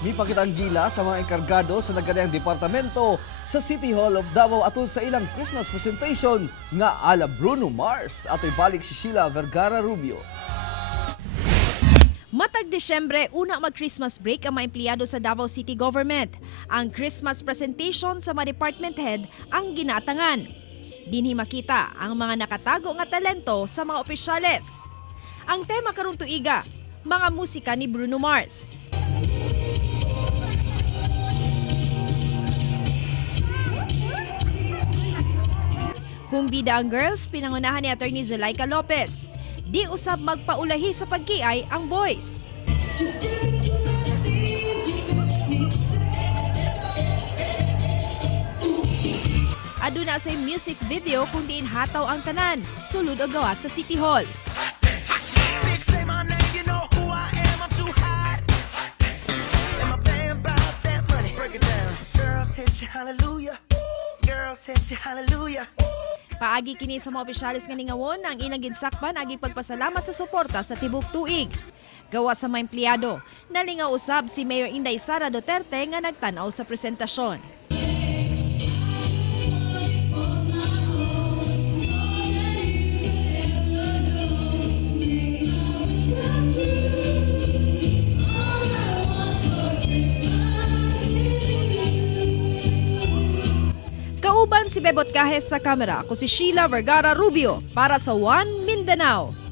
Mipakitang gila sa mga enkargado sa nagkadayang departamento sa City Hall of Davao atol sa ilang Christmas presentation nga ala Bruno Mars. Ato'y balik si Sheila Vergara Rubio. Matag Desyembre, una mag-Christmas break ang mga empleyado sa Davao City Government. Ang Christmas presentation sa mga department head ang ginatangan. Dinhi makita ang mga nakatago nga talento sa mga opisyales. Ang tema karong tuiga, mga musika ni Bruno Mars. Kumbida ang girls, pinangunahan ni Attorney Zulaika Lopez. Di usab magpaulahi sa pagkiay ang boys. Aduna sa music video kung diin hataw ang tanan, sulod o gawas sa City Hall. Paagi kini sa mga opisyalis nga ningawon ang ilang ginsakpan agi pagpasalamat sa suporta sa tibok tuig. Gawa sa mga empleyado, nalingaw usab si Mayor Inday Sara Duterte nga nagtanaw sa presentasyon. Kauban si Bebot Kahes sa kamera, ako si Sheila Vergara Rubio para sa One Mindanao.